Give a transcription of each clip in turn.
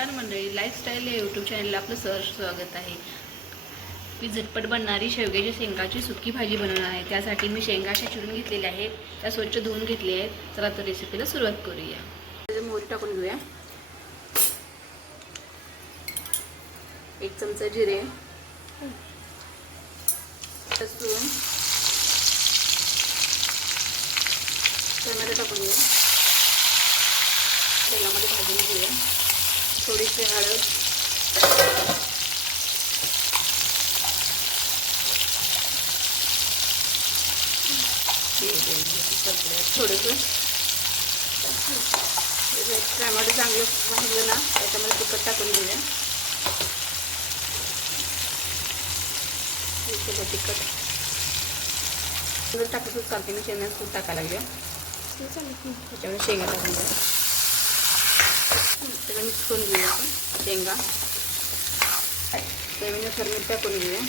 नमस्कार मंडळी, लाईफस्टाईल या यूट्यूब चॅनलला आपलं सहर्ष स्वागत आहे. मी झटपट बनणारी शेवग्याची शेंगाची सुकी भाजी बनवणार आहे. त्यासाठी मी शेंगा अशा चिरून घेतलेल्या आहेत, त्या स्वच्छ धुवून घेतल्या आहेत. चला तर रेसिपीला सुरुवात करूया. त्याच्यात मोहरी टाकून घेऊया, 1 चमचा जिरे, लसूण, टोमॅटो टाकून घेऊया, तेलामध्ये भाजून घेऊया, थोडीशी हळद, थोडंसं टोमॅटो चांगलं भाजलं ना त्याच्यामध्ये तिखट टाकून घेऊया, तिखट टाकून चालते. मी शेंगा खूप टाकायला लागल्या, त्याच्यामध्ये शेंगा टाकून घ्या, त्याला मिक्स करून घेऊया. आपण शेंगा चवीनुसार मीठ टाकून घेऊया,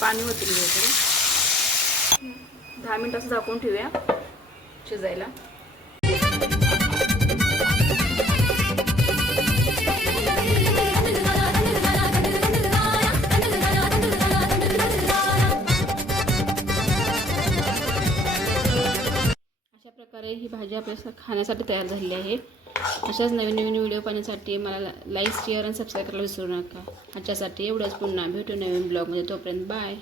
पाणी ओतून घेऊया. त्याला 10 मिनिट असं झाकून ठेवूया शिजायला. अशा प्रकारे ही भाजी आपल्या खाण्यासाठी तयार झालेली आहे. अशाच नवीन नवीन व्हिडिओ पाहण्यासाठी मला लाईक, शेअर आणि सबस्क्राईब करायला विसरू नका. ह्याच्यासाठी एवढंच. पुन्हा भेटू नवीन ब्लॉगमध्ये. तोपर्यंत बाय.